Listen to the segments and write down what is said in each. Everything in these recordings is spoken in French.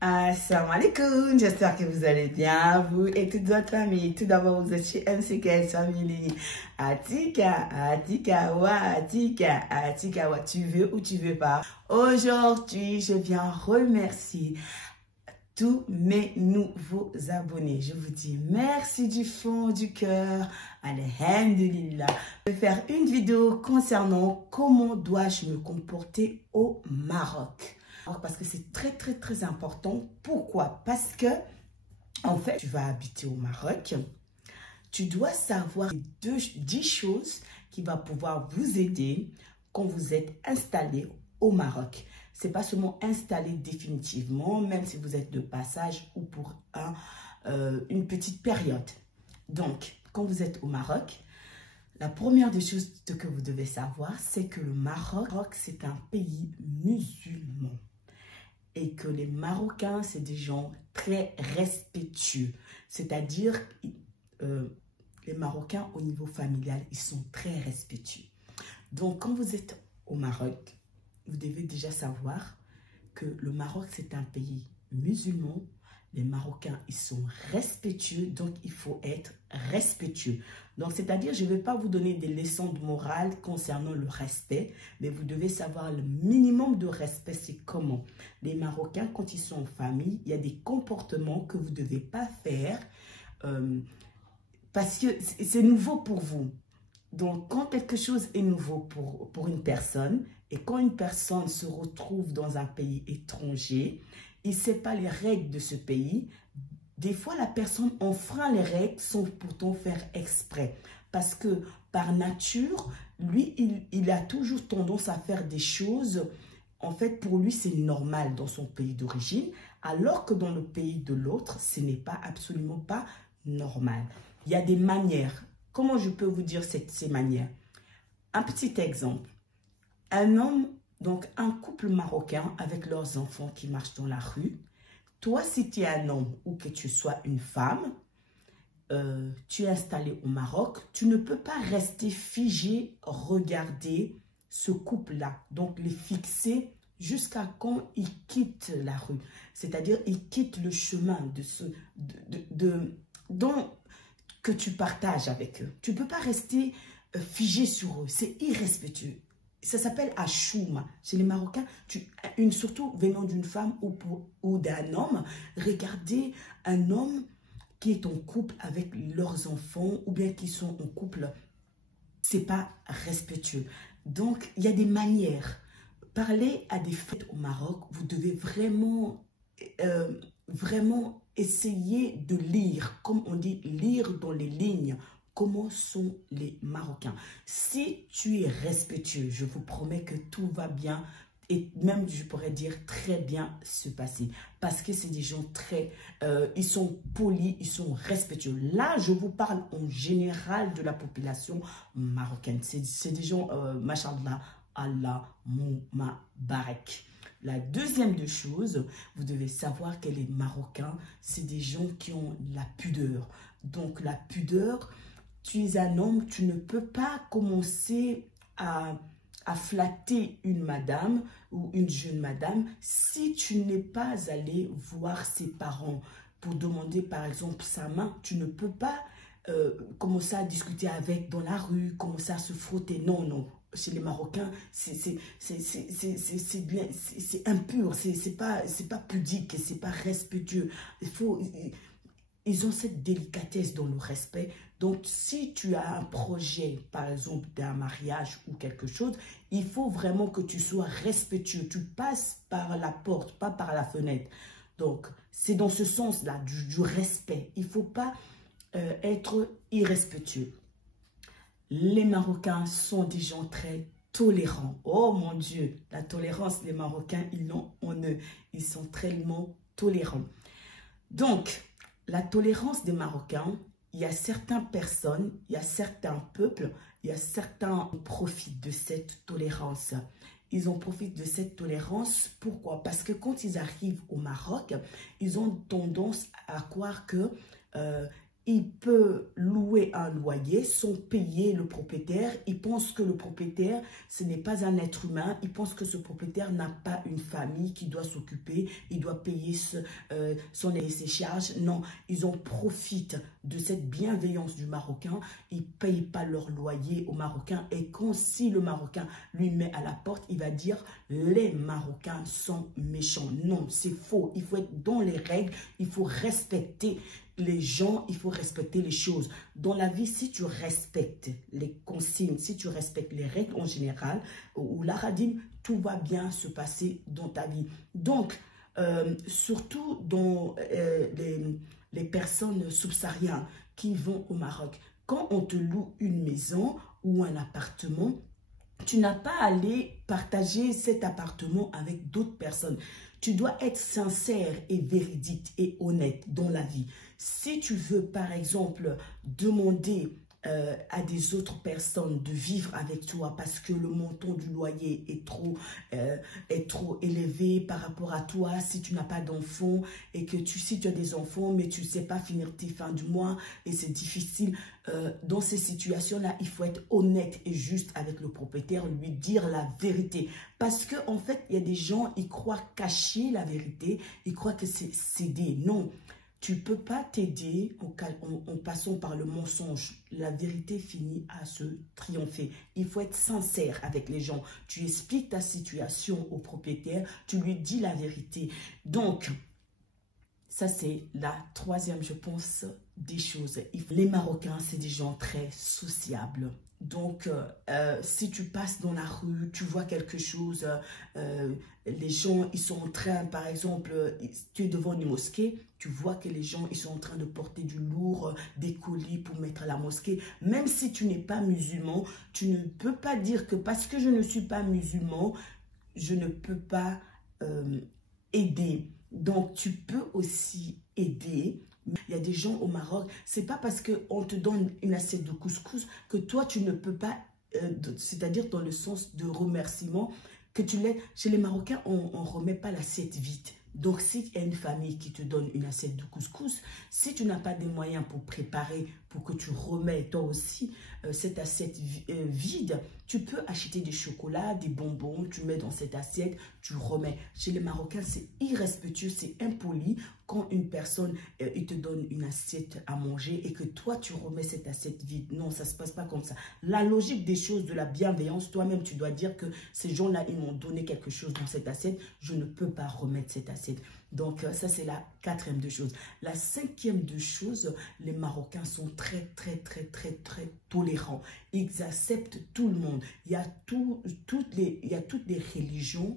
Assalamu alaikum, j'espère que vous allez bien, vous et toute votre famille. Tout d'abord, vous êtes chez MCKS Family. Atika, wa, tu veux ou tu veux pas. Aujourd'hui, je viens remercier tous mes nouveaux abonnés. Je vous dis merci du fond du cœur. Alhamdulillah. Je vais faire une vidéo concernant comment dois-je me comporter au Maroc. Parce que c'est très important. Pourquoi? Parce que, en fait, tu vas habiter au Maroc. Tu dois savoir 10 choses qui vont pouvoir vous aider quand vous êtes installé au Maroc. C'est pas seulement installé définitivement, même si vous êtes de passage ou pour une petite période. Donc, quand vous êtes au Maroc, la première des choses que vous devez savoir, c'est que le Maroc, c'est un pays musulman. Et que les Marocains, c'est des gens très respectueux. C'est-à-dire, les Marocains, au niveau familial, ils sont très respectueux. Donc, quand vous êtes au Maroc, vous devez déjà savoir que le Maroc, c'est un pays musulman. Les Marocains, ils sont respectueux, donc il faut être respectueux. Donc, c'est-à-dire, je ne vais pas vous donner des leçons de morale concernant le respect, mais vous devez savoir le minimum de respect, c'est comment. Les Marocains, quand ils sont en famille, il y a des comportements que vous ne devez pas faire parce que c'est nouveau pour vous. Donc, quand quelque chose est nouveau pour une personne, et quand une personne se retrouve dans un pays étranger, il ne sait pas les règles de ce pays, des fois la personne enfreint les règles sans pourtant faire exprès. Parce que par nature, lui, il a toujours tendance à faire des choses, en fait pour lui c'est normal dans son pays d'origine, alors que dans le pays de l'autre, ce n'est pas absolument pas normal. Il y a des manières. Comment je peux vous dire ces manières? Un petit exemple. Un homme, donc un couple marocain avec leurs enfants qui marchent dans la rue. Toi, si tu es un homme ou que tu sois une femme, tu es installé au Maroc, tu ne peux pas rester figé, regarder ce couple-là. Donc, les fixer jusqu'à quand ils quittent la rue. C'est-à-dire, ils quittent le chemin que tu partages avec eux. Tu ne peux pas rester figé sur eux. C'est irrespectueux. Ça s'appelle Achoum. Chez les Marocains, surtout venant d'une femme ou d'un homme, regardez un homme qui est en couple avec leurs enfants ou bien qui sont en couple, c'est pas respectueux. Donc, il y a des manières. Parler à des fêtes au Maroc, vous devez vraiment essayer de lire, comme on dit, lire dans les lignes. Comment sont les Marocains? Si tu es respectueux, je vous promets que tout va bien et même, je pourrais dire, très bien se passer. Parce que c'est des gens ils sont polis, ils sont respectueux. Là, je vous parle en général de la population marocaine. C'est des gens, machallah, Allah Moumabarek. La deuxième des choses, vous devez savoir que les Marocains, c'est des gens qui ont la pudeur. Donc, la pudeur, tu es un homme, tu ne peux pas commencer à flatter une madame ou une jeune madame si tu n'es pas allé voir ses parents pour demander par exemple sa main. Tu ne peux pas commencer à discuter avec dans la rue, commencer à se frotter. Non. Chez les Marocains, c'est impur, c'est pas pudique, c'est pas respectueux. Ils ont cette délicatesse dans le respect. Donc, si tu as un projet, par exemple, d'un mariage ou quelque chose, il faut vraiment que tu sois respectueux. Tu passes par la porte, pas par la fenêtre. Donc, c'est dans ce sens-là, du respect. Il ne faut pas être irrespectueux. Les Marocains sont des gens très tolérants. Oh mon Dieu, la tolérance, les Marocains, ils l'ont en eux. Ils sont tellement tolérants. Donc, la tolérance des Marocains, il y a certaines personnes, il y a certains peuples, il y a certains qui profitent de cette tolérance. Ils en profitent de cette tolérance. Pourquoi? Parce que quand ils arrivent au Maroc, ils ont tendance à croire que il peut louer un loyer sans payer le propriétaire. Il pense que le propriétaire, ce n'est pas un être humain. Il pense que ce propriétaire n'a pas une famille qui doit s'occuper. Il doit payer ses charges. Non, ils en profitent de cette bienveillance du Marocain. Ils ne payent pas leur loyer au Marocain. Et si le Marocain lui met à la porte, il va dire « les Marocains sont méchants ». Non, c'est faux. Il faut être dans les règles. Il faut respecter les gens, il faut respecter les choses. Dans la vie, si tu respectes les consignes, si tu respectes les règles en général, ou l'aradim, tout va bien se passer dans ta vie. Donc, surtout dans les personnes subsahariennes qui vont au Maroc, quand on te loue une maison ou un appartement, tu n'as pas à aller partager cet appartement avec d'autres personnes. Tu dois être sincère et véridique et honnête dans la vie. Si tu veux, par exemple, demander à des autres personnes de vivre avec toi parce que le montant du loyer est trop élevé par rapport à toi, si tu n'as pas d'enfants et que si tu as des enfants mais tu ne sais pas finir tes fins du mois et c'est difficile, dans ces situations-là, il faut être honnête et juste avec le propriétaire, lui dire la vérité. Parce qu'en fait, il y a des gens, ils croient cacher la vérité, ils croient que c'est céder. Non. Tu ne peux pas t'aider en passant par le mensonge. La vérité finit à se triompher. Il faut être sincère avec les gens. Tu expliques ta situation au propriétaire, tu lui dis la vérité. Donc, ça c'est la troisième, je pense, des choses. Les Marocains, c'est des gens très sociables. Donc, si tu passes dans la rue, tu vois quelque chose, les gens, ils sont en train, par exemple, tu es devant une mosquée, tu vois que les gens, ils sont en train de porter du lourd, des colis pour mettre à la mosquée. Même si tu n'es pas musulman, tu ne peux pas dire que parce que je ne suis pas musulman, je ne peux pas aider. Donc, tu peux aussi aider. Il y a des gens au Maroc, c'est pas parce qu'on te donne une assiette de couscous que toi, tu ne peux pas, c'est-à-dire dans le sens de remerciement, que tu l'aides. Chez les Marocains, on ne remet pas l'assiette vide. Donc, s'il y a une famille qui te donne une assiette de couscous, si tu n'as pas des moyens pour préparer, pour que tu remets toi aussi cette assiette vide, tu peux acheter des chocolats, des bonbons, tu mets dans cette assiette, tu remets. Chez les Marocains, c'est irrespectueux, c'est impoli quand une personne il te donne une assiette à manger et que toi, tu remets cette assiette vide. Non, ça ne se passe pas comme ça. La logique des choses, de la bienveillance, toi-même, tu dois dire que ces gens-là, ils m'ont donné quelque chose dans cette assiette, je ne peux pas remettre cette assiette. Donc, ça, c'est la quatrième de choses. La cinquième de choses, les Marocains sont très tolérants. Ils acceptent tout le monde. Il y a toutes les religions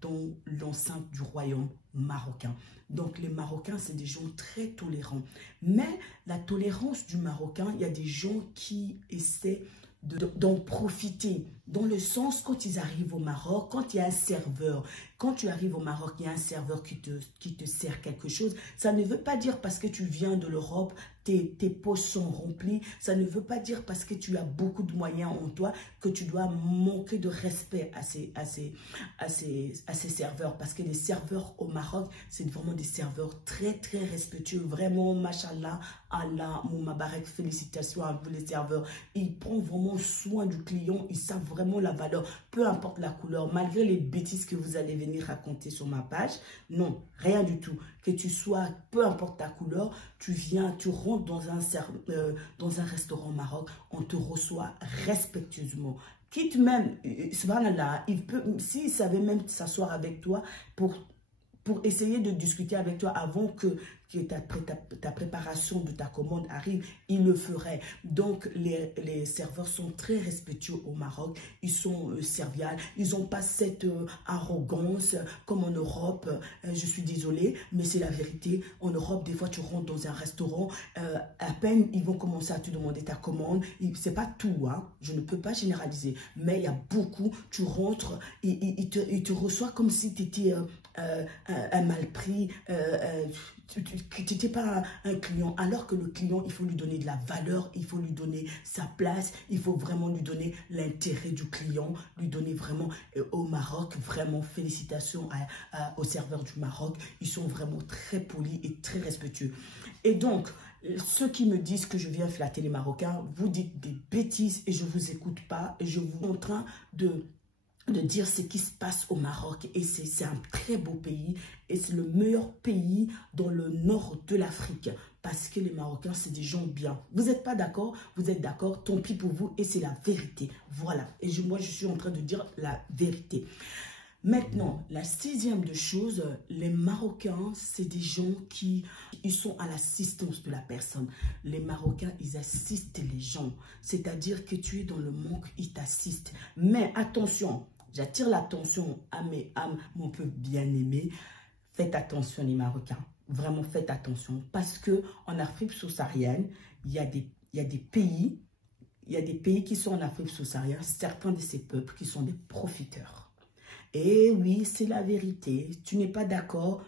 dans l'enceinte du royaume marocain. Donc, les Marocains, c'est des gens très tolérants. Mais la tolérance du Marocain, il y a des gens qui essaient d'en profiter. Dans le sens, quand ils arrivent au Maroc, quand il y a un serveur, quand tu arrives au Maroc, il y a un serveur qui te sert quelque chose, ça ne veut pas dire parce que tu viens de l'Europe, tes poches sont remplies, ça ne veut pas dire parce que tu as beaucoup de moyens en toi que tu dois manquer de respect à ces serveurs. Parce que les serveurs au Maroc, c'est vraiment des serveurs très respectueux. Vraiment, machallah, Allah, Moumabarek, félicitations à vous les serveurs. Ils prennent vraiment soin du client, ils savent vraiment la valeur, peu importe la couleur, malgré les bêtises que vous allez venir raconter sur ma page. Non, rien du tout. Que tu sois, peu importe ta couleur, tu viens, tu rentres dans un restaurant au Maroc, on te reçoit respectueusement. Quitte même, subhanallah, s'il savait même s'asseoir avec toi pour essayer de discuter avec toi avant que ta préparation de ta commande arrive, il le ferait. Donc, les serveurs sont très respectueux au Maroc. Ils sont serviables. Ils n'ont pas cette arrogance comme en Europe. Je suis désolée, mais c'est la vérité. En Europe, des fois, tu rentres dans un restaurant. À peine, ils vont commencer à te demander ta commande. C'est pas tout, hein. Je ne peux pas généraliser. Mais il y a beaucoup. Tu rentres, ils te reçoivent comme si tu étais un mal pris. Tu n'étais pas un client, alors que le client, il faut lui donner de la valeur, il faut lui donner sa place, il faut vraiment lui donner l'intérêt du client, lui donner vraiment au Maroc, vraiment félicitations aux serveurs du Maroc, ils sont vraiment très polis et très respectueux. Et donc, ceux qui me disent que je viens flatter les Marocains, vous dites des bêtises et je ne vous écoute pas. Et je vous suis en train de dire ce qui se passe au Maroc. Et c'est un très beau pays. Et c'est le meilleur pays dans le nord de l'Afrique. Parce que les Marocains, c'est des gens bien. Vous n'êtes pas d'accord? Vous êtes d'accord? Tant pis pour vous. Et c'est la vérité. Voilà. Et moi, je suis en train de dire la vérité. Maintenant, la sixième de choses, les Marocains, c'est des gens ils sont à l'assistance de la personne. Les Marocains, ils assistent les gens. C'est-à-dire que tu es dans le manque, ils t'assistent. Mais attention, j'attire l'attention à mon peuple bien-aimé. Faites attention les Marocains. Vraiment, faites attention. Parce qu'en Afrique subsaharienne, il y a des pays qui sont en Afrique subsaharienne, certains de ces peuples qui sont des profiteurs. Et oui, c'est la vérité. Tu n'es pas d'accord,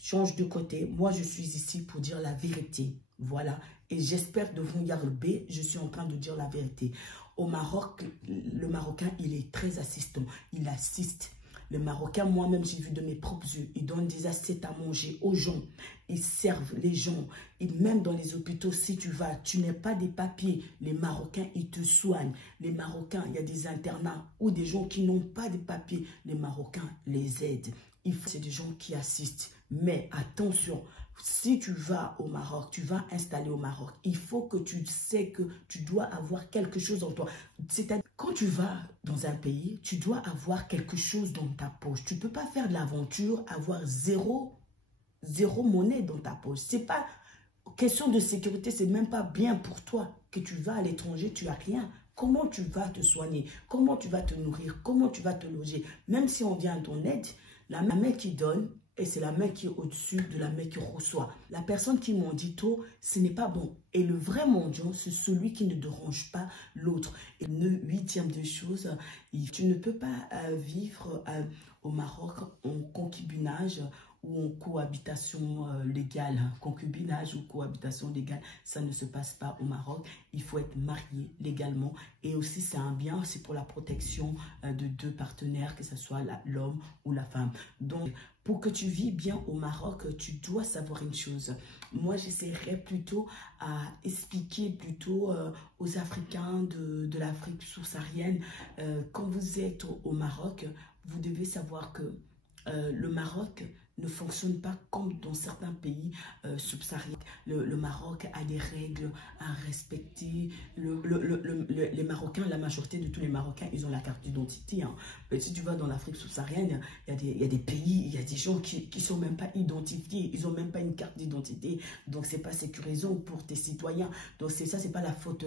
change de côté. Moi, je suis ici pour dire la vérité. Voilà. Et j'espère de vous garder. Je suis en train de dire la vérité. Au Maroc, le Marocain, il est très assistant. Il assiste. Le Marocain, moi-même, j'ai vu de mes propres yeux. Ils donnent des assiettes à manger aux gens. Ils servent les gens. Et même dans les hôpitaux, si tu vas, tu n'as pas des papiers. Les Marocains, ils te soignent. Les Marocains, il y a des internats ou des gens qui n'ont pas de papiers. Les Marocains les aident. C'est des gens qui assistent. Mais attention, si tu vas au Maroc, tu vas installer au Maroc, il faut que tu sais que tu dois avoir quelque chose en toi. C'est-à-dire, quand tu vas dans un pays, tu dois avoir quelque chose dans ta poche. Tu ne peux pas faire de l'aventure, avoir zéro monnaie dans ta poche. C'est pas question de sécurité, c'est même pas bien pour toi que tu vas à l'étranger, tu n'as rien. Comment tu vas te soigner? Comment tu vas te nourrir? Comment tu vas te loger? Même si on vient à ton aide, la main qui donne, et c'est la main qui est au-dessus de la main qui reçoit. La personne qui mendie, ce n'est pas bon. Et le vrai mendiant, c'est celui qui ne dérange pas l'autre. Et une huitième des choses, tu ne peux pas vivre au Maroc en concubinage ou en cohabitation légale. Concubinage ou cohabitation légale, ça ne se passe pas au Maroc. Il faut être marié légalement. Et aussi, c'est un bien, c'est pour la protection de deux partenaires, que ce soit l'homme ou la femme. Donc, pour que tu vis bien au Maroc, tu dois savoir une chose. Moi, j'essaierai plutôt à expliquer plutôt aux Africains de l'Afrique subsaharienne. Quand vous êtes au Maroc, vous devez savoir que le Maroc ne fonctionne pas comme dans certains pays subsahariens. Le Maroc a des règles à respecter. Les Marocains, la majorité de tous les Marocains, ils ont la carte d'identité. Hein. Si tu vas dans l'Afrique subsaharienne, il y a des pays, il y a des gens qui ne sont même pas identifiés. Ils n'ont même pas une carte d'identité. Donc, ce n'est pas sécurisant pour tes citoyens. Donc, ça, ce n'est pas la faute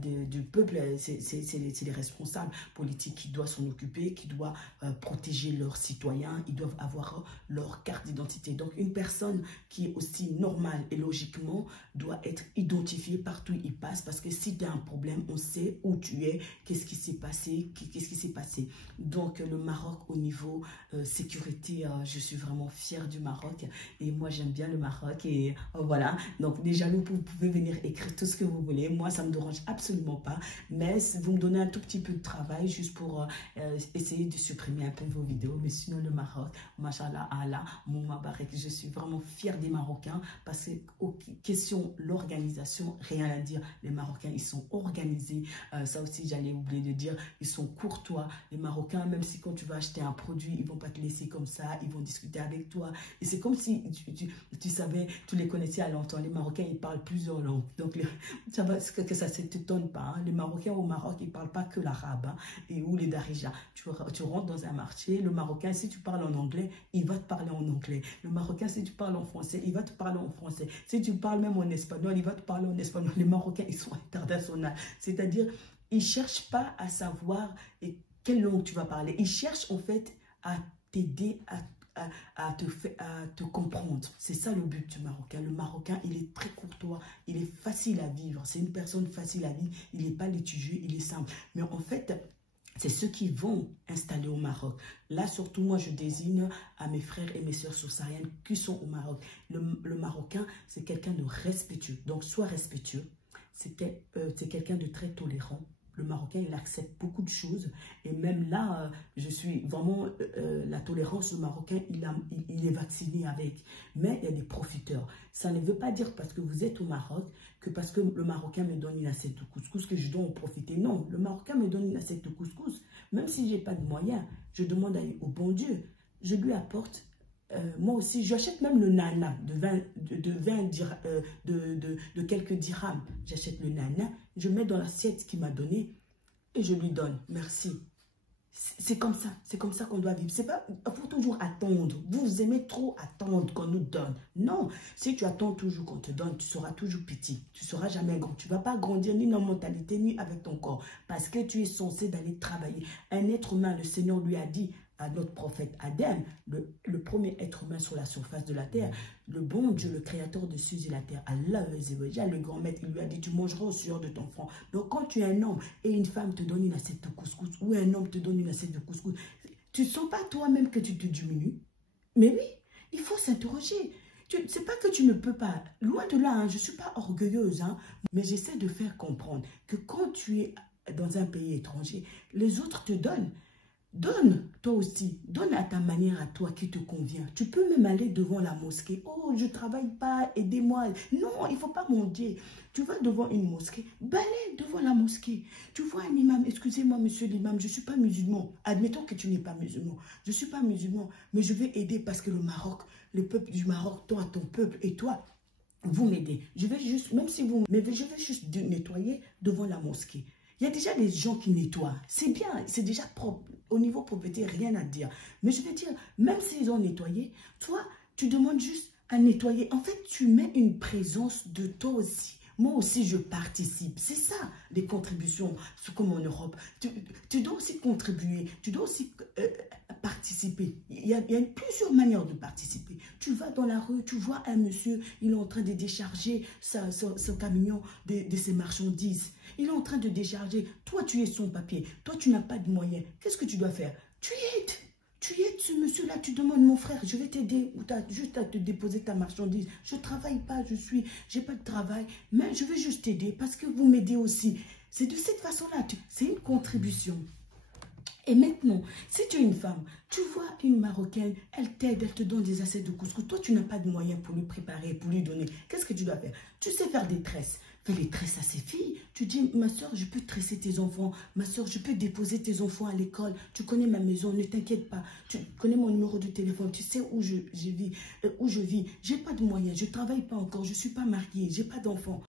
du peuple. C'est les responsables politiques qui doivent s'en occuper, qui doivent protéger leurs citoyens. Ils doivent avoir leur carte d'identité. Donc, une personne qui est aussi normale et logiquement doit être identifiée partout où il passe, parce que si tu as un problème, on sait où tu es, qu'est-ce qui s'est passé, Donc, le Maroc, au niveau sécurité, je suis vraiment fière du Maroc et moi, j'aime bien le Maroc et voilà. Donc, déjà, vous pouvez venir écrire tout ce que vous voulez. Moi, ça ne me dérange absolument pas, mais vous me donnez un tout petit peu de travail juste pour essayer de supprimer un peu vos vidéos. Mais sinon, le Maroc, machallah, Allah, Mouma Barek, je suis vraiment fière des Marocains parce que, question l'organisation, rien à dire. Les Marocains, ils sont organisés. Ça aussi, j'allais oublier de dire, ils sont courtois. Les Marocains, même si quand tu vas acheter un produit, ils ne vont pas te laisser comme ça, ils vont discuter avec toi. Et c'est comme si tu savais, tu les connaissais à longtemps. Les Marocains, ils parlent plusieurs langues. Donc, ça ne t'étonne pas. Hein. Les Marocains au Maroc, ils ne parlent pas que l'arabe hein, ou les darija. Tu rentres dans un marché, le Marocain, si tu parles en anglais, il va te parler en anglais. Le Marocain, si tu parles en français, il va te parler en français. Si tu parles même en espagnol, il va te parler en espagnol. Les Marocains, ils sont internationaux. C'est-à-dire, ils ne cherchent pas à savoir quelle langue tu vas parler. Ils cherchent en fait à t'aider à te comprendre. C'est ça le but du Marocain. Le Marocain, il est très courtois, il est facile à vivre. C'est une personne facile à vivre. Il n'est pas litigieux, il est simple. Mais en fait, c'est ceux qui vont installer au Maroc. Là, surtout, moi, je désigne à mes frères et mes sœurs subsahariennes qui sont au Maroc. Le Marocain, c'est quelqu'un de respectueux. Donc, sois respectueux. C'est quelqu'un de très tolérant. Le Marocain, il accepte beaucoup de choses. Et même là, je suis vraiment... la tolérance, le Marocain, il est vacciné avec. Mais il y a des profiteurs. Ça ne veut pas dire parce que vous êtes au Maroc, que parce que le Marocain me donne une assiette de couscous, que je dois en profiter. Non, le Marocain me donne une assiette de couscous. Même si je n'ai pas de moyens, je demande au bon Dieu. Je lui apporte... moi aussi, j'achète même le nana de quelques dirhams. J'achète le nana, je mets dans l'assiette qu'il m'a donné et je lui donne. Merci. C'est comme ça qu'on doit vivre. C'est pas pour toujours attendre. Vous aimez trop attendre qu'on nous donne. Non, si tu attends toujours qu'on te donne, tu seras toujours petit. Tu ne seras jamais grand. Tu ne vas pas grandir ni dans la mentalité, ni avec ton corps. Parce que tu es censé d'aller travailler. Un être humain, le Seigneur lui a dit à notre prophète Adam, le premier être humain sur la surface de la terre, le bon Dieu, le créateur de cieux et la terre, Allah, le grand maître, il lui a dit, tu mangeras au sueur de ton front. Donc quand tu es un homme et une femme te donne une assiette de couscous, ou un homme te donne une assiette de couscous, tu ne sens pas toi-même que tu te diminues? Mais oui, il faut s'interroger. C'est pas que tu ne peux pas, loin de là, hein, je ne suis pas orgueilleuse, hein, mais j'essaie de faire comprendre que quand tu es dans un pays étranger, les autres te donnent. Donne, toi aussi, donne à ta manière, à toi qui te convient. Tu peux même aller devant la mosquée. Oh, je ne travaille pas, aidez-moi. Non, il ne faut pas mentir. Tu vas devant une mosquée, balaye devant la mosquée. Tu vois un imam, excusez-moi monsieur l'imam, je ne suis pas musulman. Admettons que tu n'es pas musulman. Je ne suis pas musulman, mais je vais aider parce que le Maroc, le peuple du Maroc, toi, ton peuple et toi, vous m'aidez. Je vais juste, même si vous m'aidez, je vais juste nettoyer devant la mosquée. Il y a déjà des gens qui nettoient. C'est bien, c'est déjà propre. Au niveau propreté, rien à dire. Mais je veux dire, même s'ils ont nettoyé, toi, tu demandes juste à nettoyer. En fait, tu mets une présence de toi aussi. Moi aussi, je participe. C'est ça, les contributions, comme en Europe. Tu dois aussi contribuer. Tu dois aussi participer. Il y a plusieurs manières de participer. Tu vas dans la rue, tu vois un monsieur, il est en train de décharger son camion de ses marchandises. Il est en train de décharger. Toi, tu es son papier. Toi, tu n'as pas de moyens. Qu'est-ce que tu dois faire? Tu aides. Tu aides ce monsieur-là, tu demandes, mon frère, je vais t'aider, ou tu as juste à te déposer ta marchandise. Je ne travaille pas, j'ai pas de travail, mais je vais juste t'aider parce que vous m'aidez aussi. C'est de cette façon-là, c'est une contribution. Et maintenant, si tu es une femme, tu vois une Marocaine, elle t'aide, elle te donne des assiettes de couscous. Toi, tu n'as pas de moyens pour lui préparer, pour lui donner. Qu'est-ce que tu dois faire? Tu sais faire des tresses. Fais les tresses à ses filles. Tu dis, ma soeur, je peux tresser tes enfants. Ma soeur, je peux déposer tes enfants à l'école. Tu connais ma maison, ne t'inquiète pas. Tu connais mon numéro de téléphone. Tu sais où je vis. J'ai pas de moyens. Je ne travaille pas encore. Je ne suis pas mariée. J'ai pas d'enfants.